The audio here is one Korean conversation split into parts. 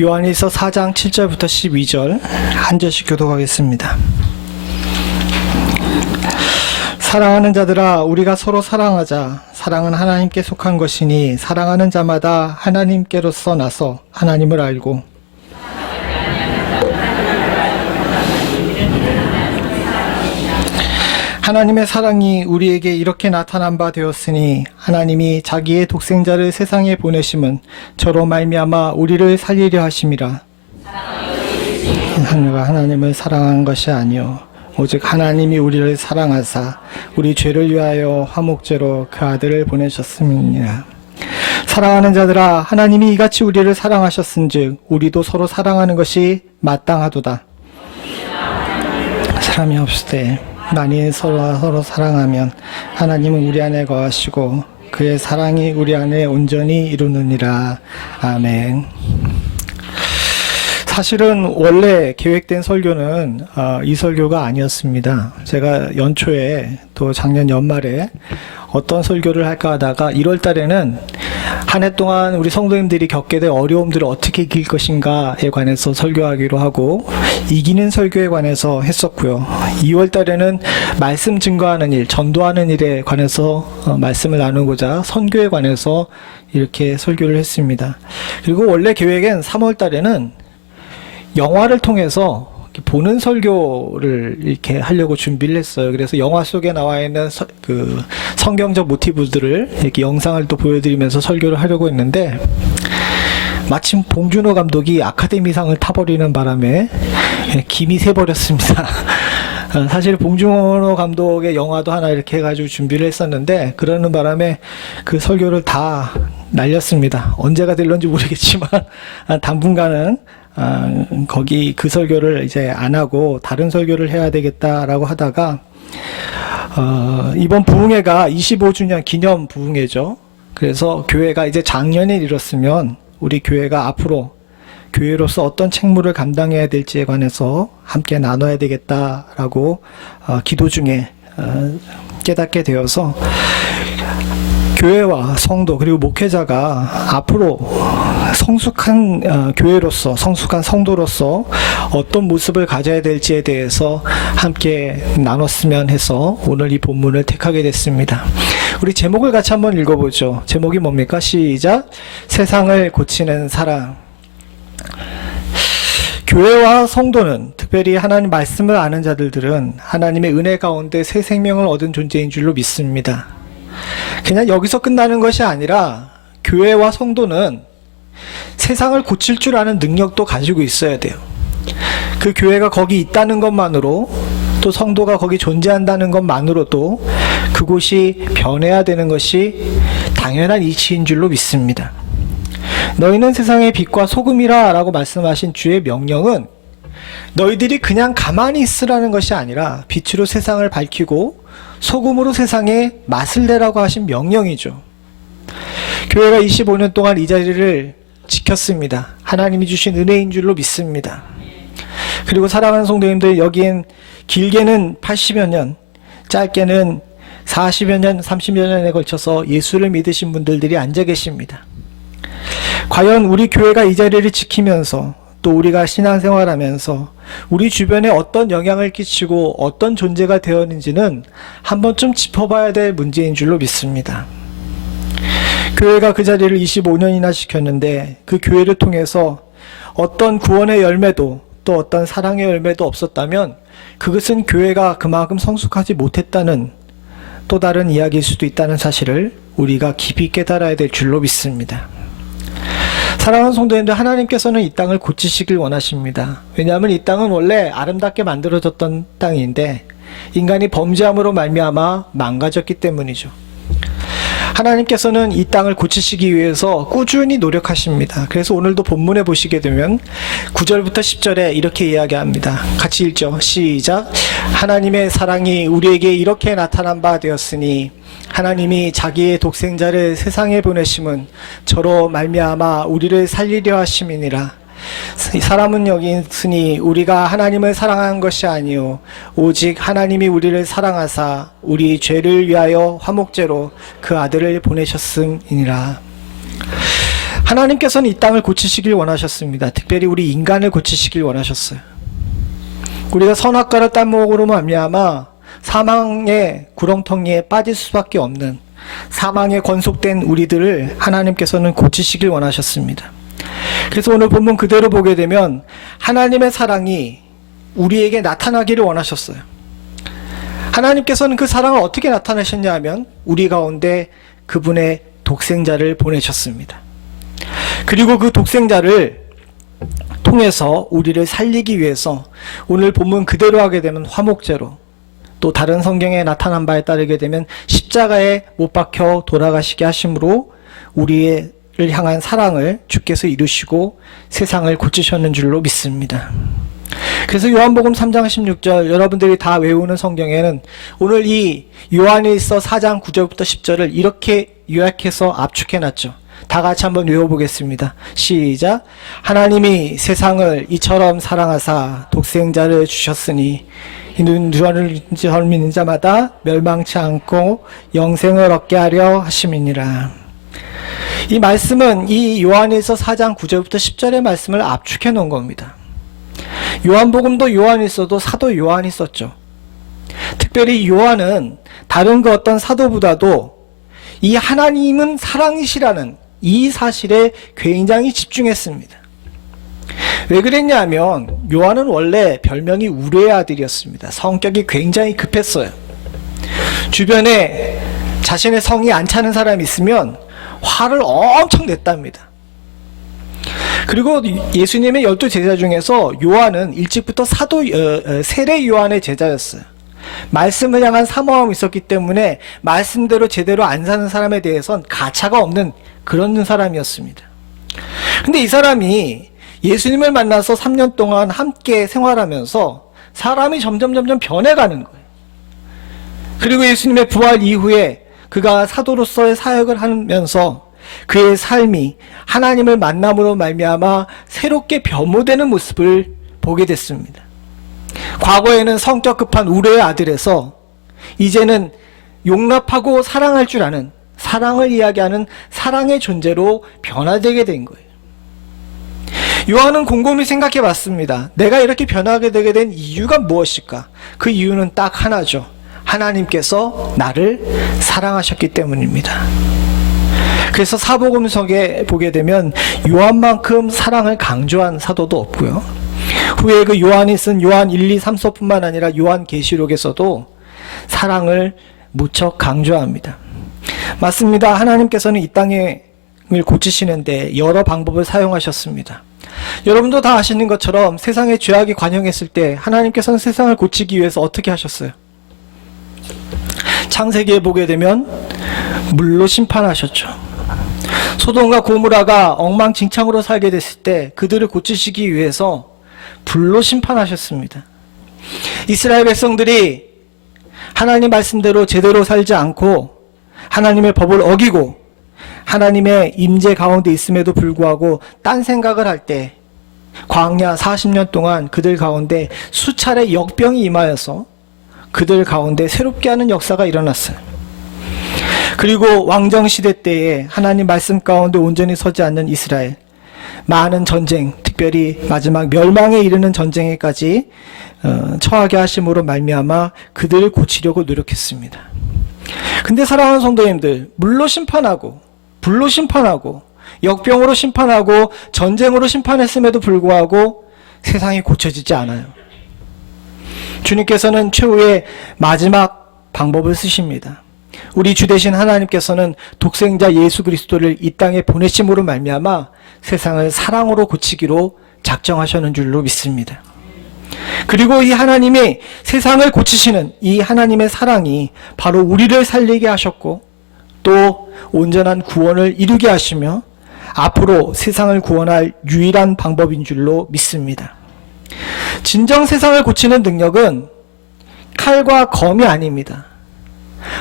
요한일서 4장 7절부터 12절 한 절씩 교독하겠습니다. 사랑하는 자들아, 우리가 서로 사랑하자. 사랑은 하나님께 속한 것이니 사랑하는 자마다 하나님께로서 나서 하나님을 알고 하나님의 사랑이 우리에게 이렇게 나타난 바 되었으니 하나님이 자기의 독생자를 세상에 보내심은 저로 말미암아 우리를 살리려 하심이라. 하나님을 사랑한 것이 아니요 오직 하나님이 우리를 사랑하사 우리 죄를 위하여 화목제로 그 아들을 보내셨음이니라. 사랑하는 자들아, 하나님이 이같이 우리를 사랑하셨은즉 우리도 서로 사랑하는 것이 마땅하도다. 사람이 없으되 만일 서로 사랑하면 하나님은 우리 안에 거하시고 그의 사랑이 우리 안에 온전히 이루느니라. 아멘. 사실은 원래 계획된 설교는 이 설교가 아니었습니다. 제가 연초에 또 작년 연말에 어떤 설교를 할까 하다가 1월 달에는 한 해 동안 우리 성도님들이 겪게 될 어려움들을 어떻게 이길 것인가에 관해서 설교하기로 하고 이기는 설교에 관해서 했었고요. 2월 달에는 말씀 증거하는 일, 전도하는 일에 관해서 말씀을 나누고자 선교에 관해서 이렇게 설교를 했습니다. 그리고 원래 계획엔 3월 달에는 영화를 통해서 보는 설교를 이렇게 하려고 준비를 했어요. 그래서 영화 속에 나와 있는 그 성경적 모티브들을 이렇게 영상을 또 보여드리면서 설교를 하려고 했는데 마침 봉준호 감독이 아카데미상을 타버리는 바람에 김이 새버렸습니다. 사실 봉준호 감독의 영화도 하나 이렇게 해가지고 준비를 했었는데 그러는 바람에 그 설교를 다 날렸습니다. 언제가 될런지 모르겠지만 당분간은 거기 그 설교를 이제 안 하고 다른 설교를 해야 되겠다라고 하다가 이번 부흥회가 25주년 기념 부흥회죠. 그래서 교회가 이제 작년에 이뤘으면 우리 교회가 앞으로 교회로서 어떤 책무를 감당해야 될지에 관해서 함께 나눠야 되겠다라고 기도 중에 깨닫게 되어서 교회와 성도 그리고 목회자가 앞으로 성숙한 교회로서 성숙한 성도로서 어떤 모습을 가져야 될지에 대해서 함께 나눴으면 해서 오늘 이 본문을 택하게 됐습니다. 우리 제목을 같이 한번 읽어보죠. 제목이 뭡니까? 시작. 세상을 고치는 사랑. 교회와 성도는 특별히 하나님 말씀을 아는 자들은 하나님의 은혜 가운데 새 생명을 얻은 존재인 줄로 믿습니다. 그냥 여기서 끝나는 것이 아니라 교회와 성도는 세상을 고칠 줄 아는 능력도 가지고 있어야 돼요. 그 교회가 거기 있다는 것만으로 또 성도가 거기 존재한다는 것만으로도 그곳이 변해야 되는 것이 당연한 이치인 줄로 믿습니다. 너희는 세상의 빛과 소금이라 라고 말씀하신 주의 명령은 너희들이 그냥 가만히 있으라는 것이 아니라 빛으로 세상을 밝히고 소금으로 세상에 맛을 내라고 하신 명령이죠. 교회가 25년 동안 이 자리를 지켰습니다. 하나님이 주신 은혜인 줄로 믿습니다. 그리고 사랑하는 성도님들, 여기엔 길게는 80여 년, 짧게는 40여 년, 30여 년에 걸쳐서 예수를 믿으신 분들이 앉아 계십니다. 과연 우리 교회가 이 자리를 지키면서 또 우리가 신앙생활하면서 우리 주변에 어떤 영향을 끼치고 어떤 존재가 되었는지는 한 번쯤 짚어봐야 될 문제인 줄로 믿습니다. 교회가 그 자리를 25년이나 지켰는데 그 교회를 통해서 어떤 구원의 열매도 또 어떤 사랑의 열매도 없었다면 그것은 교회가 그만큼 성숙하지 못했다는 또 다른 이야기일 수도 있다는 사실을 우리가 깊이 깨달아야 될 줄로 믿습니다. 사랑하는 성도님들, 하나님께서는 이 땅을 고치시길 원하십니다. 왜냐하면 이 땅은 원래 아름답게 만들어졌던 땅인데 인간이 범죄함으로 말미암아 망가졌기 때문이죠. 하나님께서는 이 땅을 고치시기 위해서 꾸준히 노력하십니다. 그래서 오늘도 본문에 보시게 되면 9절부터 10절에 이렇게 이야기합니다. 같이 읽죠. 시작. 하나님의 사랑이 우리에게 이렇게 나타난 바 되었으니 하나님이 자기의 독생자를 세상에 보내심은 저로 말미암아 우리를 살리려 하심이니라. 사람은 여기있으니 우리가 하나님을 사랑한 것이 아니요 오직 하나님이 우리를 사랑하사 우리 죄를 위하여 화목제로 그 아들을 보내셨음이니라. 하나님께서는 이 땅을 고치시길 원하셨습니다. 특별히 우리 인간을 고치시길 원하셨어요. 우리가 선악과를 따먹으로 말미암아 사망의 구렁텅이에 빠질 수밖에 없는 사망에 권속된 우리들을 하나님께서는 고치시길 원하셨습니다. 그래서 오늘 본문 그대로 보게 되면 하나님의 사랑이 우리에게 나타나기를 원하셨어요. 하나님께서는 그 사랑을 어떻게 나타내셨냐 하면 우리 가운데 그분의 독생자를 보내셨습니다. 그리고 그 독생자를 통해서 우리를 살리기 위해서 오늘 본문 그대로 하게 되면 화목제로, 또 다른 성경에 나타난 바에 따르게 되면 십자가에 못 박혀 돌아가시게 하심으로 우리를 향한 사랑을 주께서 이루시고 세상을 고치셨는 줄로 믿습니다. 그래서 요한복음 3장 16절 여러분들이 다 외우는 성경에는 오늘 이 요한일서 4장 9절부터 10절을 이렇게 요약해서 압축해놨죠. 다 같이 한번 외워보겠습니다. 시작. 하나님이 세상을 이처럼 사랑하사 독생자를 주셨으니 이는 주를 믿는 자마다 멸망치 않고 영생을 얻게 하려 하심이니라. 이 말씀은 이 요한일서 4장 9절부터 10절의 말씀을 압축해 놓은 겁니다. 요한복음도 요한일서도 사도 요한이 썼죠. 특별히 요한은 다른 그 어떤 사도보다도 이 하나님은 사랑이시라는 이 사실에 굉장히 집중했습니다. 왜 그랬냐 하면 요한은 원래 별명이 우레의 아들이었습니다. 성격이 굉장히 급했어요. 주변에 자신의 성이 안 차는 사람이 있으면 화를 엄청 냈답니다. 그리고 예수님의 12제자 중에서 요한은 일찍부터 세례 요한의 제자였어요. 말씀을 향한 사모함이 있었기 때문에 말씀대로 제대로 안 사는 사람에 대해서는 가차가 없는 그런 사람이었습니다. 근데 이 사람이 예수님을 만나서 3년 동안 함께 생활하면서 사람이 점점 변해가는 거예요. 그리고 예수님의 부활 이후에 그가 사도로서의 사역을 하면서 그의 삶이 하나님을 만남으로 말미암아 새롭게 변모되는 모습을 보게 됐습니다. 과거에는 성격 급한 우레의 아들에서 이제는 용납하고 사랑할 줄 아는, 사랑을 이야기하는 사랑의 존재로 변화되게 된 거예요. 요한은 곰곰이 생각해 봤습니다. 내가 이렇게 변하게 되게 된 이유가 무엇일까? 그 이유는 딱 하나죠. 하나님께서 나를 사랑하셨기 때문입니다. 그래서 사복음서에 보게 되면 요한만큼 사랑을 강조한 사도도 없고요. 후에 그 요한이 쓴 요한 1, 2, 3서뿐만 아니라 요한계시록에서도 사랑을 무척 강조합니다. 맞습니다. 하나님께서는 이 땅을 고치시는데 여러 방법을 사용하셨습니다. 여러분도 다 아시는 것처럼 세상에 죄악이 관영했을 때 하나님께서는 세상을 고치기 위해서 어떻게 하셨어요? 창세기에 보게 되면 물로 심판하셨죠. 소돔과 고모라가 엉망진창으로 살게 됐을 때 그들을 고치시기 위해서 불로 심판하셨습니다. 이스라엘 백성들이 하나님 말씀대로 제대로 살지 않고 하나님의 법을 어기고 하나님의 임재 가운데 있음에도 불구하고 딴 생각을 할 때 광야 40년 동안 그들 가운데 수차례 역병이 임하여서 그들 가운데 새롭게 하는 역사가 일어났어요. 그리고 왕정시대 때에 하나님 말씀 가운데 온전히 서지 않는 이스라엘, 많은 전쟁, 특별히 마지막 멸망에 이르는 전쟁에까지 처하게 하심으로 말미암아 그들을 고치려고 노력했습니다. 근데 사랑하는 성도님들, 물로 심판하고 불로 심판하고 역병으로 심판하고 전쟁으로 심판했음에도 불구하고 세상이 고쳐지지 않아요. 주님께서는 최후의 마지막 방법을 쓰십니다. 우리 주 되신 하나님께서는 독생자 예수 그리스도를 이 땅에 보내심으로 말미암아 세상을 사랑으로 고치기로 작정하셨는 줄로 믿습니다. 그리고 이 하나님이 세상을 고치시는 이 하나님의 사랑이 바로 우리를 살리게 하셨고 또 온전한 구원을 이루게 하시며 앞으로 세상을 구원할 유일한 방법인 줄로 믿습니다. 진정 세상을 고치는 능력은 칼과 검이 아닙니다.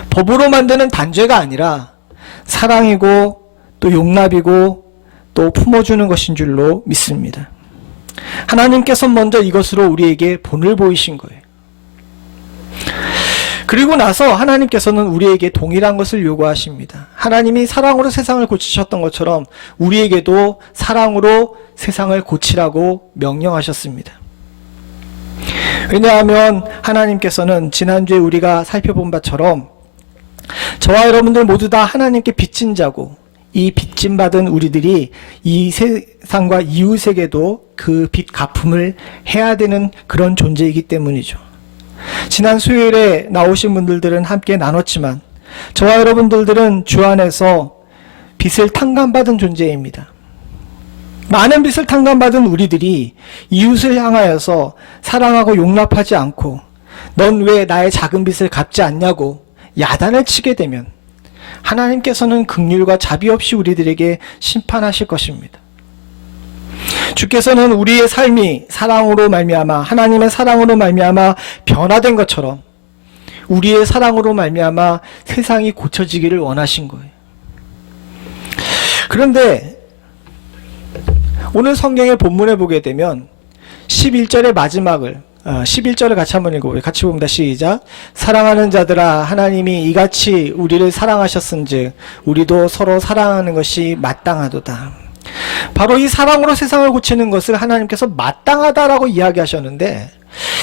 법으로 만드는 단죄가 아니라 사랑이고 또 용납이고 또 품어주는 것인 줄로 믿습니다. 하나님께서 먼저 이것으로 우리에게 본을 보이신 거예요. 그리고 나서 하나님께서는 우리에게 동일한 것을 요구하십니다. 하나님이 사랑으로 세상을 고치셨던 것처럼 우리에게도 사랑으로 세상을 고치라고 명령하셨습니다. 왜냐하면 하나님께서는 지난주에 우리가 살펴본 바처럼 저와 여러분들 모두 다 하나님께 빚진 자고, 이 빚진 받은 우리들이 이 세상과 이웃에게도 그 빚 갚음을 해야 되는 그런 존재이기 때문이죠. 지난 수요일에 나오신 분들은 함께 나눴지만 저와 여러분들은 주 안에서 빚을 탕감받은 존재입니다. 많은 빚을 탕감받은 우리들이 이웃을 향하여서 사랑하고 용납하지 않고 넌 왜 나의 작은 빚을 갚지 않냐고 야단을 치게 되면 하나님께서는 긍휼과 자비 없이 우리들에게 심판하실 것입니다. 주께서는 우리의 삶이 사랑으로 말미암아, 하나님의 사랑으로 말미암아 변화된 것처럼 우리의 사랑으로 말미암아 세상이 고쳐지기를 원하신 거예요. 그런데 오늘 성경의 본문에 보게 되면 11절의 마지막을 11절을 같이 한번 읽어보세요. 같이 봅니다. 시작. 사랑하는 자들아, 하나님이 이같이 우리를 사랑하셨은즉 우리도 서로 사랑하는 것이 마땅하도다. 바로 이 사랑으로 세상을 고치는 것을 하나님께서 마땅하다라고 이야기하셨는데,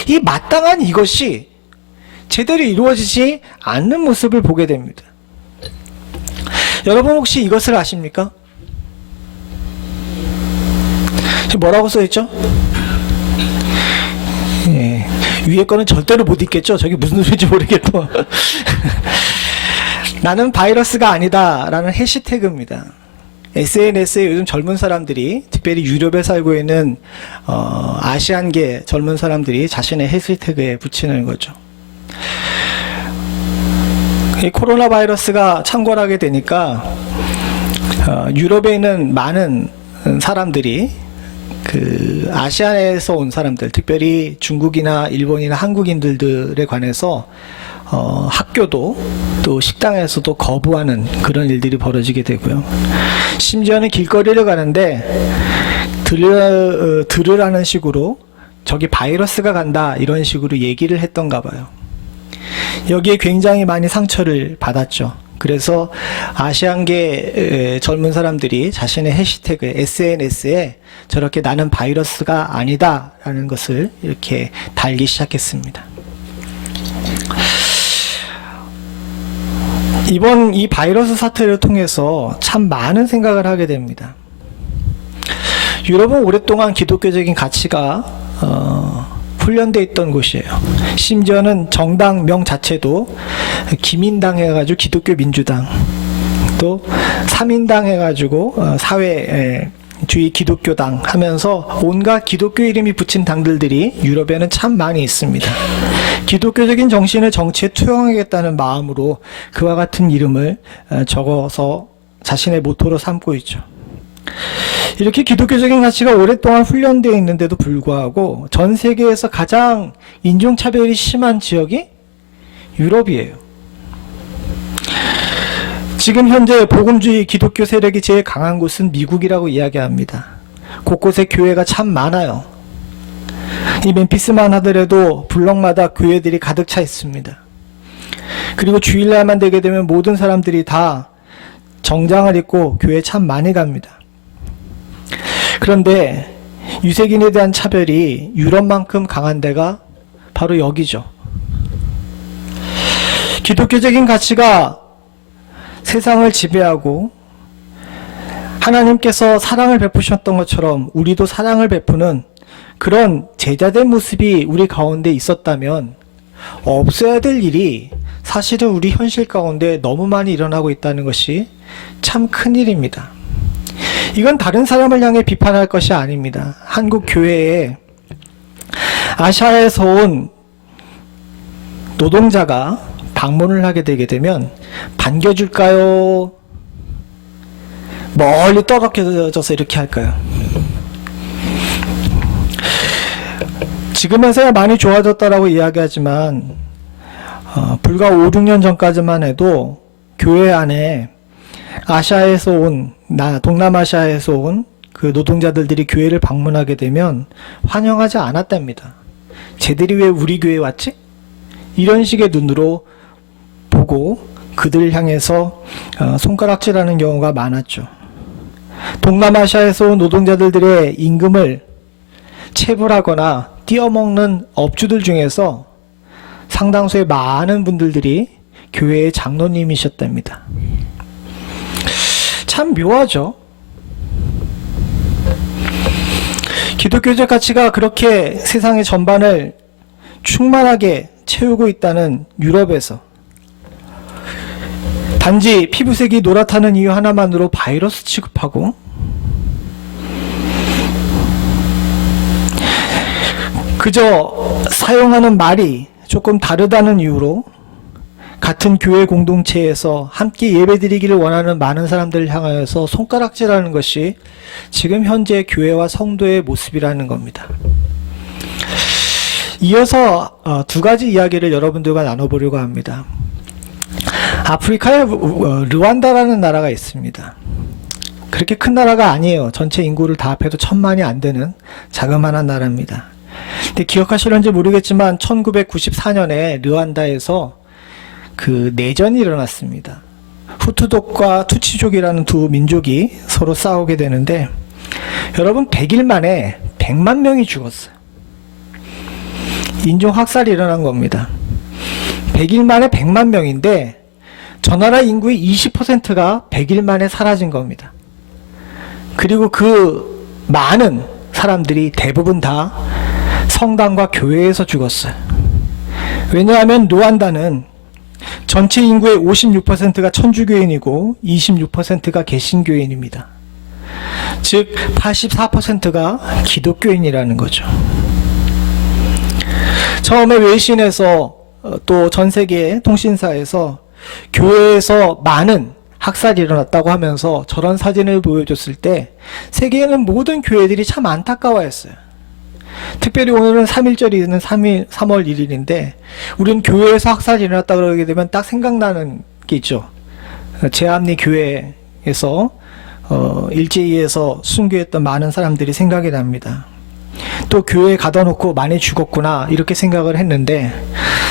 이 마땅한 이것이 제대로 이루어지지 않는 모습을 보게 됩니다. 여러분 혹시 이것을 아십니까? 뭐라고 써있죠? 예, 위에 거는 절대로 못 읽겠죠? 저게 무슨 소리인지 모르겠고. 나는 바이러스가 아니다 라는 해시태그입니다. SNS에 요즘 젊은 사람들이, 특별히 유럽에 살고 있는 아시안계 젊은 사람들이 자신의 해시태그에 붙이는 거죠. 이 코로나 바이러스가 창궐하게 되니까 유럽에 있는 많은 사람들이 그 아시아에서 온 사람들, 특별히 중국이나 일본이나 한국인들에 관해서 학교도 또 식당에서도 거부하는 그런 일들이 벌어지게 되고요. 심지어는 길거리를 가는데 들으라는 식으로 저기 바이러스가 간다 이런 식으로 얘기를 했던가 봐요. 여기에 굉장히 많이 상처를 받았죠. 그래서 아시안계 젊은 사람들이 자신의 해시태그 SNS에 저렇게 나는 바이러스가 아니다 라는 것을 이렇게 달기 시작했습니다. 이번 이 바이러스 사태를 통해서 참 많은 생각을 하게 됩니다. 유럽은 오랫동안 기독교적인 가치가 훈련되어 있던 곳이에요. 심지어는 정당명 자체도 기민당 해가지고 기독교 민주당, 또 3인당 해가지고 사회주의 기독교당 하면서 온갖 기독교 이름이 붙인 당들이 유럽에는 참 많이 있습니다. 기독교적인 정신을 정치에 투영하겠다는 마음으로 그와 같은 이름을 적어서 자신의 모토로 삼고 있죠. 이렇게 기독교적인 가치가 오랫동안 훈련되어 있는데도 불구하고 전 세계에서 가장 인종차별이 심한 지역이 유럽이에요. 지금 현재 복음주의 기독교 세력이 제일 강한 곳은 미국이라고 이야기합니다. 곳곳에 교회가 참 많아요. 이 멤피스만 하더라도 블럭마다 교회들이 가득 차 있습니다. 그리고 주일날만 되게 되면 모든 사람들이 다 정장을 입고 교회에 참 많이 갑니다. 그런데 유색인에 대한 차별이 유럽만큼 강한 데가 바로 여기죠. 기독교적인 가치가 세상을 지배하고 하나님께서 사랑을 베푸셨던 것처럼 우리도 사랑을 베푸는 그런 제자된 모습이 우리 가운데 있었다면 없어야 될 일이 사실은 우리 현실 가운데 너무 많이 일어나고 있다는 것이 참 큰일입니다. 이건 다른 사람을 향해 비판할 것이 아닙니다. 한국 교회에 아시아에서 온 노동자가 방문을 하게 되게 되면 반겨줄까요? 멀리 떨어져서 이렇게 할까요? 지금에서야 많이 좋아졌다라고 이야기하지만 불과 5, 6년 전까지만 해도 교회 안에 아시아에서 온, 동남아시아에서 온 그 노동자들이 교회를 방문하게 되면 환영하지 않았답니다. 쟤들이 왜 우리 교회에 왔지? 이런 식의 눈으로 보고 그들을 향해서 손가락질하는 경우가 많았죠. 동남아시아에서 온 노동자들의 임금을 체불하거나 띄어먹는 업주들 중에서 상당수의 많은 분들이 교회의 장로님이셨답니다. 참 묘하죠. 기독교적 가치가 그렇게 세상의 전반을 충만하게 채우고 있다는 유럽에서 단지 피부색이 노랗다는 이유 하나만으로 바이러스 취급하고 그저 사용하는 말이 조금 다르다는 이유로 같은 교회 공동체에서 함께 예배드리기를 원하는 많은 사람들을 향하여서 손가락질하는 것이 지금 현재 교회와 성도의 모습이라는 겁니다. 이어서 두 가지 이야기를 여러분들과 나눠보려고 합니다. 아프리카에 르완다라는 나라가 있습니다. 그렇게 큰 나라가 아니에요. 전체 인구를 다 합해도 1000만이 안 되는 자그마한 나라입니다. 근데 기억하실런지 모르겠지만 1994년에 르완다에서 그 내전이 일어났습니다. 후투족과 투치족이라는 두 민족이 서로 싸우게 되는데 여러분 100일 만에 100만 명이 죽었어요. 인종학살이 일어난 겁니다. 100일 만에 100만 명인데 저 나라 인구의 20%가 100일 만에 사라진 겁니다. 그리고 그 많은 사람들이 대부분 다 성당과 교회에서 죽었어요. 왜냐하면 르완다는 전체 인구의 56%가 천주교인이고 26%가 개신교인입니다. 즉 84%가 기독교인이라는 거죠. 처음에 외신에서 또 전 세계 통신사에서 교회에서 많은 학살이 일어났다고 하면서 저런 사진을 보여줬을 때 세계에는 모든 교회들이 참 안타까워했어요. 특별히 오늘은 3.1절이 있는 3월 1일인데 우리는 교회에서 학살이 일어났다 그러게 되면 딱 생각나는 게 있죠. 제암리 교회에서 일제히에서 순교했던 많은 사람들이 생각이 납니다. 또 교회에 가둬 놓고 많이 죽었구나 이렇게 생각을 했는데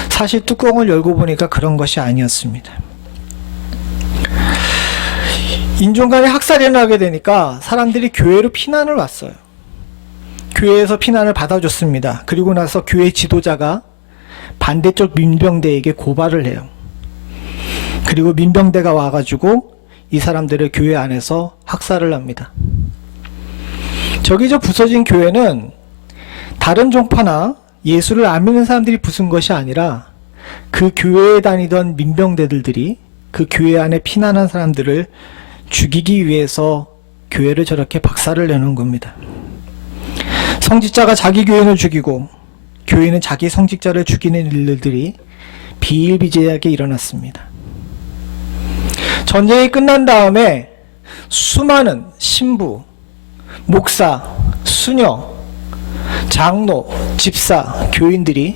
사실 뚜껑을 열고 보니까 그런 것이 아니었습니다. 인종 간의 학살이 일어나게 되니까 사람들이 교회로 피난을 왔어요. 교회에서 피난을 받아줬습니다. 그리고 나서 교회 지도자가 반대쪽 민병대에게 고발을 해요. 그리고 민병대가 와가지고 이 사람들을 교회 안에서 학살을 합니다. 저기 저 부서진 교회는 다른 종파나 예수를 안 믿는 사람들이 부순 것이 아니라 그 교회에 다니던 민병대들이 그 교회 안에 피난한 사람들을 죽이기 위해서 교회를 저렇게 박살을 내는 겁니다. 성직자가 자기 교인을 죽이고 교인은 자기 성직자를 죽이는 일들이 비일비재하게 일어났습니다. 전쟁이 끝난 다음에 수많은 신부, 목사, 수녀, 장로, 집사, 교인들이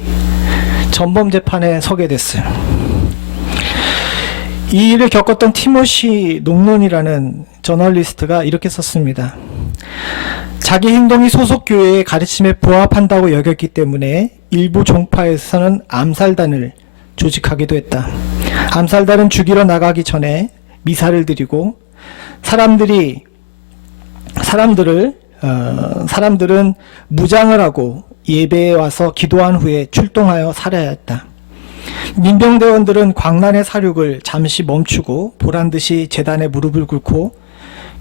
전범 재판에 서게 됐어요. 이 일을 겪었던 티모시 농론이라는 저널리스트가 이렇게 썼습니다. 자기 행동이 소속 교회의 가르침에 부합한다고 여겼기 때문에 일부 종파에서는 암살단을 조직하기도 했다. 암살단은 죽이러 나가기 전에 미사를 드리고 사람들은 무장을 하고 예배에 와서 기도한 후에 출동하여 살해야 했다. 민병대원들은 광란의 사륙을 잠시 멈추고 보란듯이 제단에 무릎을 꿇고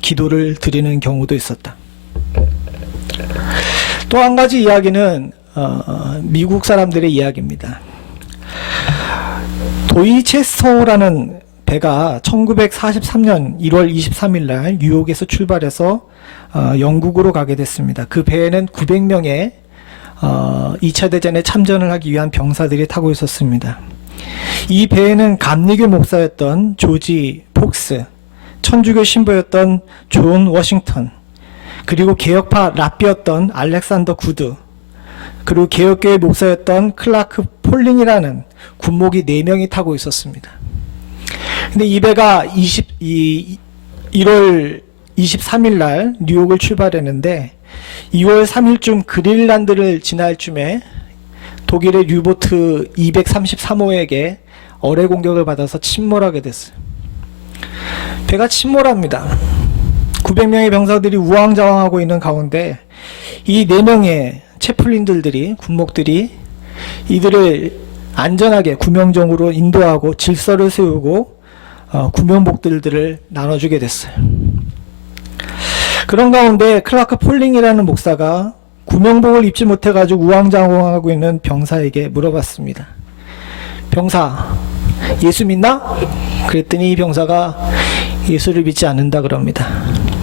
기도를 드리는 경우도 있었다. 또 한 가지 이야기는 미국 사람들의 이야기입니다. 도이체스터라는 배가 1943년 1월 23일 날 뉴욕에서 출발해서 영국으로 가게 됐습니다. 그 배에는 900명의 2차 대전에 참전을 하기 위한 병사들이 타고 있었습니다. 이 배에는 감리교 목사였던 조지 폭스, 천주교 신부였던 존 워싱턴, 그리고 개혁파 랍비였던 알렉산더 구드, 그리고 개혁교회 목사였던 클라크 폴링이라는 군목이 4명이 타고 있었습니다. 근데 이 배가 1월 23일 날 뉴욕을 출발했는데 2월 3일쯤 그린란드를 지날 쯤에 독일의 유보트 233호에게 어뢰 공격을 받아서 침몰하게 됐어요. 배가 침몰합니다. 900명의 병사들이 우왕좌왕하고 있는 가운데 이 4명의 채플린들이 군목들이 이들을 안전하게 구명정으로 인도하고 질서를 세우고 구명복들을 나눠주게 됐어요. 그런 가운데 클라크 폴링이라는 목사가 구명복을 입지 못해가지고 우왕좌왕하고 있는 병사에게 물어봤습니다. 병사, 예수 믿나? 그랬더니 이 병사가 예수를 믿지 않는다 그럽니다.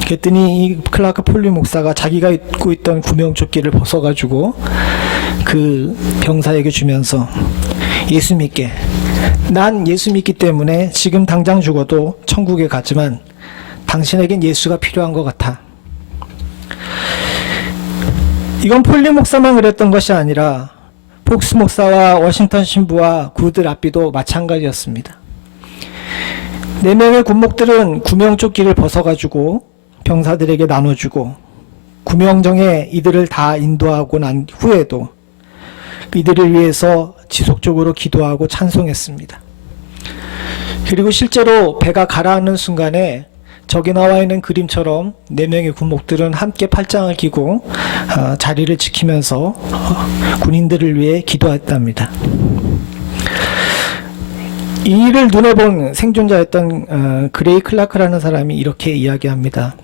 그랬더니 이 클라크 폴링 목사가 자기가 입고 있던 구명조끼를 벗어가지고 그 병사에게 주면서 예수 믿게, 난 예수 믿기 때문에 지금 당장 죽어도 천국에 가지만 당신에겐 예수가 필요한 것 같아. 이건 폴리 목사만 그랬던 것이 아니라 폭스 목사와 워싱턴 신부와 구드 랍비도 마찬가지였습니다. 4명의 군목들은 구명조끼를 벗어가지고 병사들에게 나눠주고 구명정에 이들을 다 인도하고 난 후에도 이들을 위해서 지속적으로 기도하고 찬송했습니다. 그리고 실제로 배가 가라앉는 순간에 저기 나와 있는 그림처럼 4명의 군목들은 함께 팔짱을 끼고 자리를 지키면서 군인들을 위해 기도했답니다. 이 일을 눈에 본 생존자였던 그레이 클라크라는 사람이 이렇게 이야기합니다.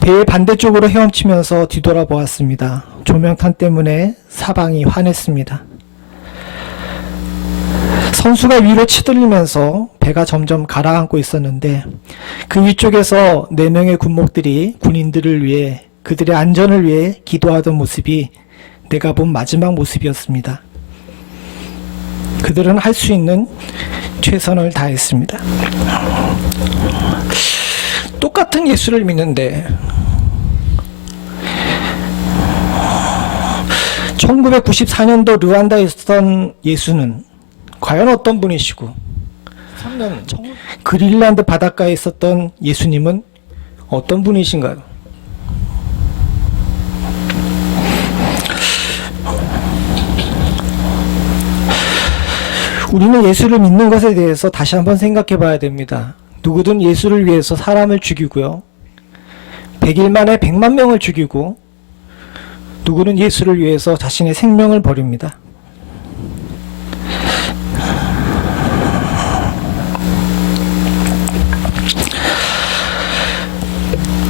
배의 반대쪽으로 헤엄치면서 뒤돌아보았습니다. 조명탄 때문에 사방이 환했습니다. 선수가 위로 치들리면서 배가 점점 가라앉고 있었는데 그 위쪽에서 4명의 군목들이 군인들을 위해 그들의 안전을 위해 기도하던 모습이 내가 본 마지막 모습이었습니다. 그들은 할 수 있는 최선을 다했습니다. 똑같은 예수를 믿는데 1994년도 르완다에 있었던 예수는 과연 어떤 분이시고 그린란드 바닷가에 있었던 예수님은 어떤 분이신가요? 우리는 예수를 믿는 것에 대해서 다시 한번 생각해 봐야 됩니다. 누구든 예수를 위해서 사람을 죽이고요. 100일 만에 100만 명을 죽이고 누구는 예수를 위해서 자신의 생명을 버립니다.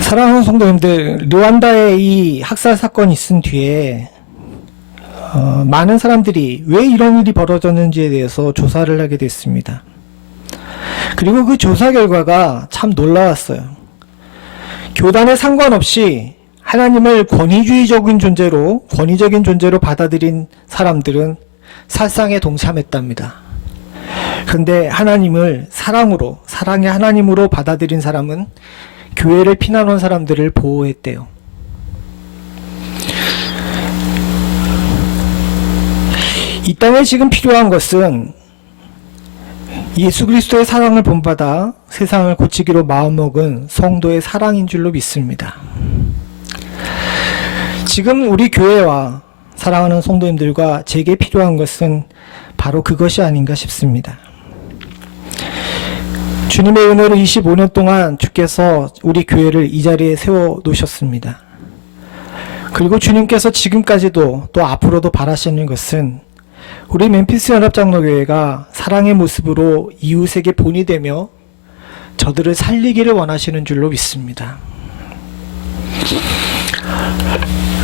사랑하는 성도님들, 르완다의 이 학살 사건이 있은 뒤에 많은 사람들이 왜 이런 일이 벌어졌는지에 대해서 조사를 하게 됐습니다. 그리고 그 조사 결과가 참 놀라웠어요. 교단에 상관없이 하나님을 권위적인 존재로 받아들인 사람들은 살상에 동참했답니다. 그런데 하나님을 사랑의 하나님으로 받아들인 사람은 교회를 피난온 사람들을 보호했대요. 이 땅에 지금 필요한 것은 예수 그리스도의 사랑을 본받아 세상을 고치기로 마음먹은 성도의 사랑인 줄로 믿습니다. 지금 우리 교회와 사랑하는 성도님들과 제게 필요한 것은 바로 그것이 아닌가 싶습니다. 주님의 은혜로 25년 동안 주께서 우리 교회를 이 자리에 세워 놓으셨습니다. 그리고 주님께서 지금까지도 또 앞으로도 바라시는 것은 우리 멤피스 연합장로교회가 사랑의 모습으로 이웃에게 본이 되며 저들을 살리기를 원하시는 줄로 믿습니다.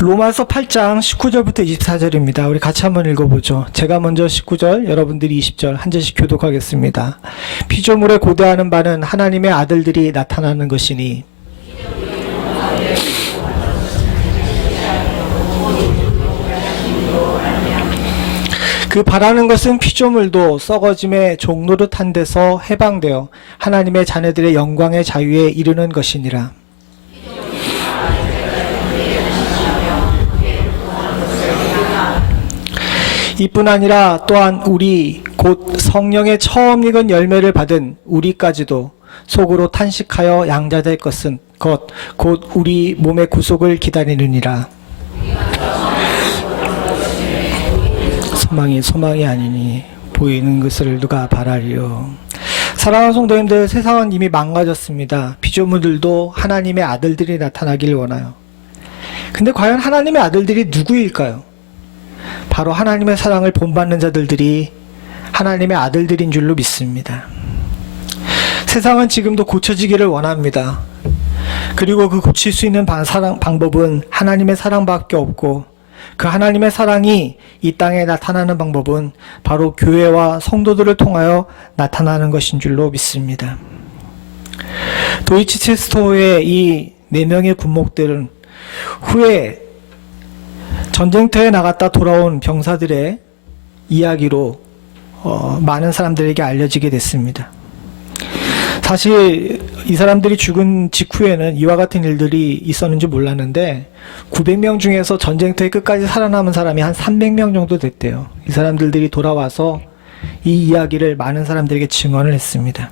로마서 8장 19절부터 24절입니다. 우리 같이 한번 읽어보죠. 제가 먼저 19절, 여러분들이 20절 한 절씩 교독하겠습니다. 피조물에 고대하는 바는 하나님의 아들들이 나타나는 것이니 그 바라는 것은 피조물도 썩어짐의 종노릇한 데서 해방되어 하나님의 자녀들의 영광의 자유에 이르는 것이니라. 이뿐 아니라 또한 우리 곧 성령의 처음 익은 열매를 받은 우리까지도 속으로 탄식하여 양자될 것은 것 곧 우리 몸의 구속을 기다리느니라. 소망이 아니니 보이는 것을 누가 바라리요. 사랑하는 성도님들, 세상은 이미 망가졌습니다. 피조물들도 하나님의 아들들이 나타나길 원해요. 근데 과연 하나님의 아들들이 누구일까요? 바로 하나님의 사랑을 본받는 자들이 하나님의 아들들인 줄로 믿습니다. 세상은 지금도 고쳐지기를 원합니다. 그리고 그 고칠 수 있는 방법은 하나님의 사랑밖에 없고, 그 하나님의 사랑이 이 땅에 나타나는 방법은 바로 교회와 성도들을 통하여 나타나는 것인 줄로 믿습니다. 도이치 체스토의 이 4명의 군목들은 후에 전쟁터에 나갔다 돌아온 병사들의 이야기로 많은 사람들에게 알려지게 됐습니다. 사실 이 사람들이 죽은 직후에는 이와 같은 일들이 있었는지 몰랐는데 900명 중에서 전쟁터에 끝까지 살아남은 사람이 한 300명 정도 됐대요. 이 사람들이 돌아와서 이 이야기를 많은 사람들에게 증언을 했습니다.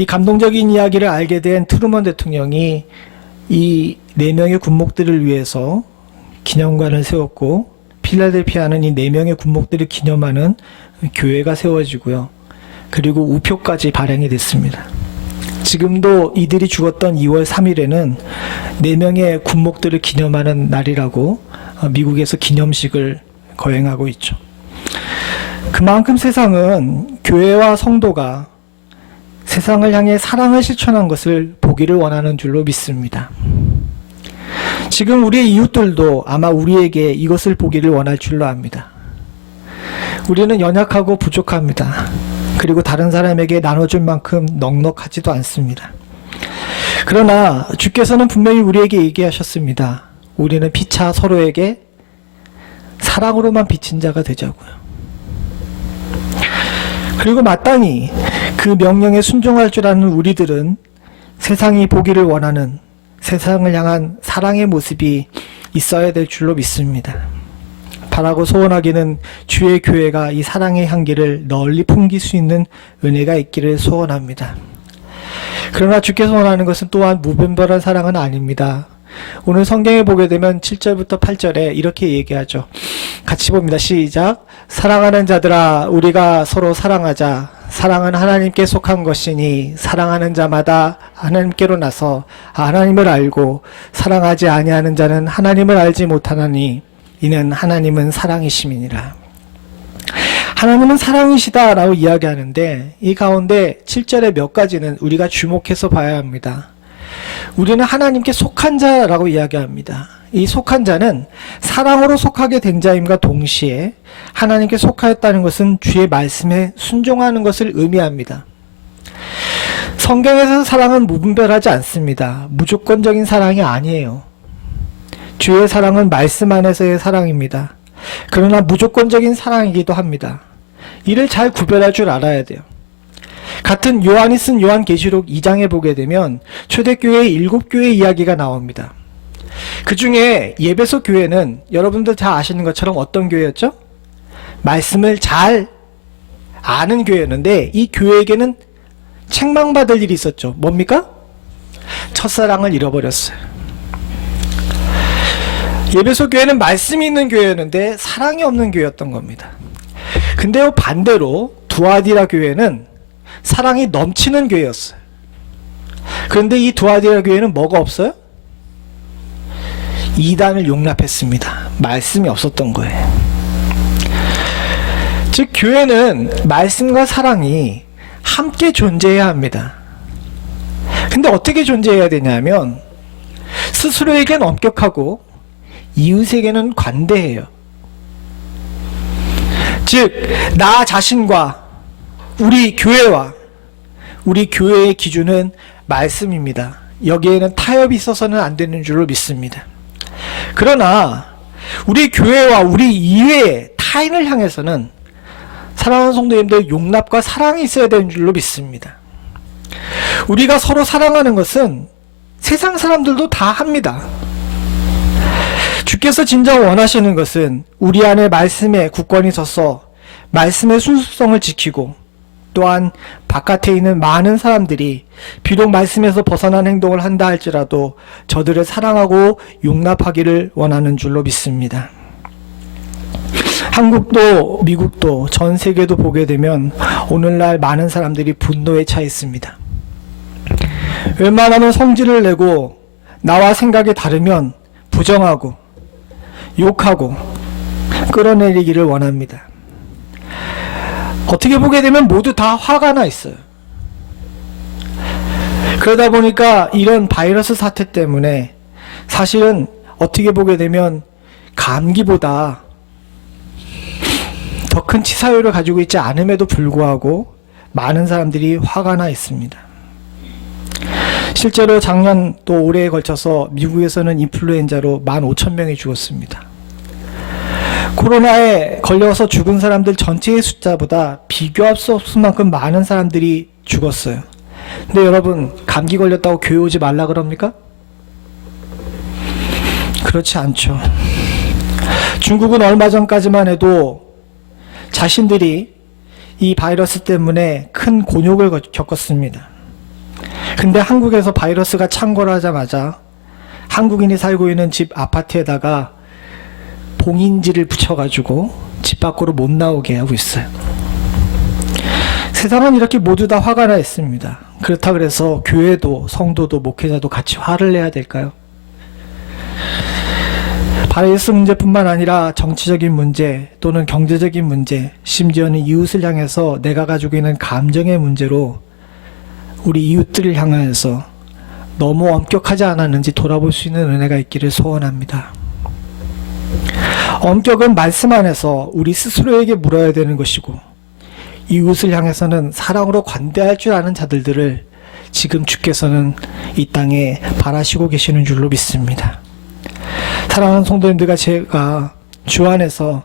이 감동적인 이야기를 알게 된 트루먼 대통령이 이 4명의 군목들을 위해서 기념관을 세웠고, 필라델피아는 이 4명의 군목들을 기념하는 교회가 세워지고요. 그리고 우표까지 발행이 됐습니다. 지금도 이들이 죽었던 2월 3일에는 4명의 군목들을 기념하는 날이라고 미국에서 기념식을 거행하고 있죠. 그만큼 세상은 교회와 성도가 세상을 향해 사랑을 실천한 것을 보기를 원하는 줄로 믿습니다. 지금 우리의 이웃들도 아마 우리에게 이것을 보기를 원할 줄로 압니다. 우리는 연약하고 부족합니다. 그리고 다른 사람에게 나눠줄 만큼 넉넉하지도 않습니다. 그러나 주께서는 분명히 우리에게 얘기하셨습니다. 우리는 피차 서로에게 사랑으로만 비친 자가 되자고요. 그리고 마땅히 그 명령에 순종할 줄 아는 우리들은 세상이 보기를 원하는 세상을 향한 사랑의 모습이 있어야 될 줄로 믿습니다. 바라고 소원하기는 주의 교회가 이 사랑의 향기를 널리 풍길 수 있는 은혜가 있기를 소원합니다. 그러나 주께서 원하는 것은 또한 무분별한 사랑은 아닙니다. 오늘 성경에 보게 되면 7절부터 8절에 이렇게 얘기하죠. 같이 봅니다. 시작. 사랑하는 자들아, 우리가 서로 사랑하자. 사랑은 하나님께 속한 것이니 사랑하는 자마다 하나님께로 나서 하나님을 알고 사랑하지 아니하는 자는 하나님을 알지 못하나니 이는 하나님은 사랑이심이니라. 하나님은 사랑이시다라고 이야기하는데 이 가운데 7절의 몇 가지는 우리가 주목해서 봐야 합니다. 우리는 하나님께 속한 자라고 이야기합니다. 이 속한 자는 사랑으로 속하게 된 자임과 동시에 하나님께 속하였다는 것은 주의 말씀에 순종하는 것을 의미합니다. 성경에서 사랑은 무분별하지 않습니다. 무조건적인 사랑이 아니에요. 주의 사랑은 말씀 안에서의 사랑입니다. 그러나 무조건적인 사랑이기도 합니다. 이를 잘 구별할 줄 알아야 돼요. 같은 요한이 쓴 요한계시록 2장에 보게 되면 초대교회의 7교회 이야기가 나옵니다. 그 중에 예배소 교회는 여러분들 다 아시는 것처럼 어떤 교회였죠? 말씀을 잘 아는 교회였는데 이 교회에게는 책망받을 일이 있었죠. 뭡니까? 첫사랑을 잃어버렸어요. 예배소 교회는 말씀이 있는 교회였는데 사랑이 없는 교회였던 겁니다. 근데요, 반대로 두아디라 교회는 사랑이 넘치는 교회였어요. 그런데 이 두아디라 교회는 뭐가 없어요? 이단을 용납했습니다. 말씀이 없었던 거예요. 즉 교회는 말씀과 사랑이 함께 존재해야 합니다. 근데 어떻게 존재해야 되냐면 스스로에겐 엄격하고 이웃에게는 관대해요. 즉 나 자신과 우리 교회와 우리 교회의 기준은 말씀입니다. 여기에는 타협이 있어서는 안 되는 줄로 믿습니다. 그러나 우리 교회와 우리 이외의 타인을 향해서는 사랑하는 성도님들 용납과 사랑이 있어야 되는 줄로 믿습니다. 우리가 서로 사랑하는 것은 세상 사람들도 다 합니다. 주께서 진정 원하시는 것은 우리 안에 말씀에 굳건히 서서 말씀의 순수성을 지키고 또한 바깥에 있는 많은 사람들이 비록 말씀에서 벗어난 행동을 한다 할지라도 저들을 사랑하고 용납하기를 원하는 줄로 믿습니다. 한국도 미국도 전 세계도 보게 되면 오늘날 많은 사람들이 분노에 차 있습니다. 웬만하면 성질을 내고 나와 생각이 다르면 부정하고 욕하고 끌어내리기를 원합니다. 어떻게 보게 되면 모두 다 화가 나 있어요. 그러다 보니까 이런 바이러스 사태 때문에 사실은 어떻게 보게 되면 감기보다 더 큰 치사율을 가지고 있지 않음에도 불구하고 많은 사람들이 화가 나 있습니다. 실제로 작년 또 올해에 걸쳐서 미국에서는 인플루엔자로 15,000명이 죽었습니다. 코로나에 걸려서 죽은 사람들 전체의 숫자보다 비교할 수 없을 만큼 많은 사람들이 죽었어요. 근데 여러분, 감기 걸렸다고 교회 오지 말라 그럽니까? 그렇지 않죠. 중국은 얼마 전까지만 해도 자신들이 이 바이러스 때문에 큰 곤욕을 겪었습니다. 근데 한국에서 바이러스가 창궐하자마자 한국인이 살고 있는 집 아파트에다가 봉인지를 붙여가지고 집 밖으로 못 나오게 하고 있어요. 세상은 이렇게 모두 다 화가 나 있습니다. 그렇다 그래서 교회도 성도도 목회자도 같이 화를 내야 될까요? 바이러스 문제뿐만 아니라 정치적인 문제 또는 경제적인 문제, 심지어는 이웃을 향해서 내가 가지고 있는 감정의 문제로 우리 이웃들을 향해서 너무 엄격하지 않았는지 돌아볼 수 있는 은혜가 있기를 소원합니다. 엄격은 말씀 안에서 우리 스스로에게 물어야 되는 것이고, 이웃을 향해서는 사랑으로 관대할 줄 아는 자들을 지금 주께서는 이 땅에 바라시고 계시는 줄로 믿습니다. 사랑하는 성도님들과 제가 주 안에서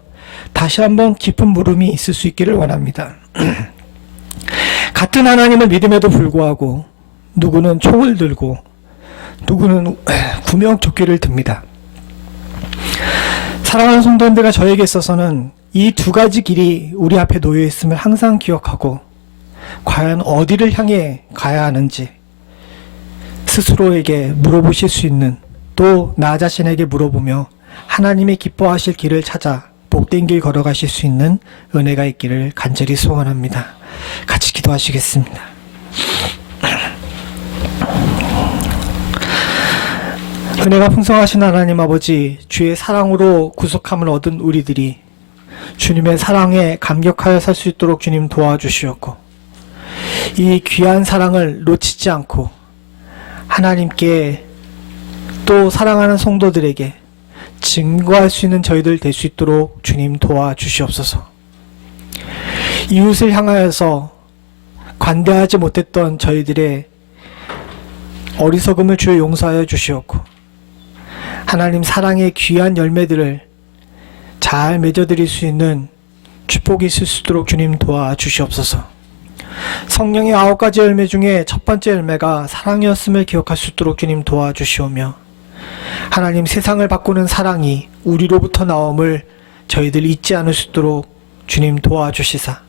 다시 한번 깊은 물음이 있을 수 있기를 원합니다. 같은 하나님을 믿음에도 불구하고 누구는 총을 들고 누구는 구명조끼를 듭니다. 사랑하는 성도님들과 저에게 있어서는 이 두 가지 길이 우리 앞에 놓여 있음을 항상 기억하고 과연 어디를 향해 가야 하는지 스스로에게 물어보실 수 있는, 또 나 자신에게 물어보며 하나님의 기뻐하실 길을 찾아 복된 길 걸어가실 수 있는 은혜가 있기를 간절히 소원합니다. 같이 기도하시겠습니다. 은혜가 풍성하신 하나님 아버지, 주의 사랑으로 구속함을 얻은 우리들이 주님의 사랑에 감격하여 살 수 있도록 주님 도와주시었고, 이 귀한 사랑을 놓치지 않고 하나님께 또 사랑하는 성도들에게 증거할 수 있는 저희들 될 수 있도록 주님 도와주시옵소서. 이웃을 향하여서 관대하지 못했던 저희들의 어리석음을 주여 용서하여 주시옵고, 하나님 사랑의 귀한 열매들을 잘 맺어드릴 수 있는 축복이 있을 수 있도록 주님 도와주시옵소서. 성령의 9가지 열매 중에 첫 번째 열매가 사랑이었음을 기억할 수 있도록 주님 도와주시오며, 하나님 세상을 바꾸는 사랑이 우리로부터 나옴을 저희들 잊지 않을 수 있도록 주님 도와주시사,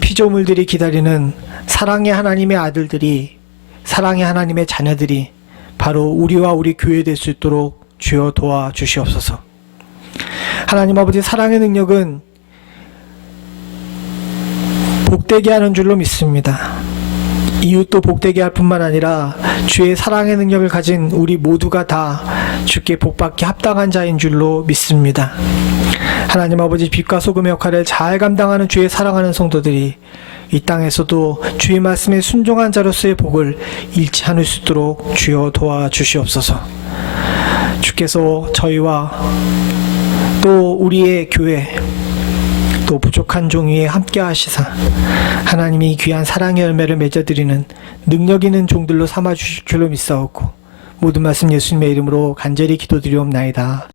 피조물들이 기다리는 사랑의 하나님의 아들들이, 사랑의 하나님의 자녀들이 바로 우리와 우리 교회 될 수 있도록 주여 도와주시옵소서. 하나님 아버지, 사랑의 능력은 복되게 하는 줄로 믿습니다. 이웃도 복되게 할 뿐만 아니라 주의 사랑의 능력을 가진 우리 모두가 다 주께 복받기 합당한 자인 줄로 믿습니다. 하나님 아버지, 빛과 소금의 역할을 잘 감당하는 주의 사랑하는 성도들이 이 땅에서도 주의 말씀에 순종한 자로서의 복을 잃지 않을 수 있도록 주여 도와주시옵소서. 주께서 저희와 또 우리의 교회 또 부족한 종 위에 함께 하시사 하나님이 귀한 사랑의 열매를 맺어드리는 능력 있는 종들로 삼아주실 줄로 믿사옵고, 모든 말씀 예수님의 이름으로 간절히 기도드리옵나이다.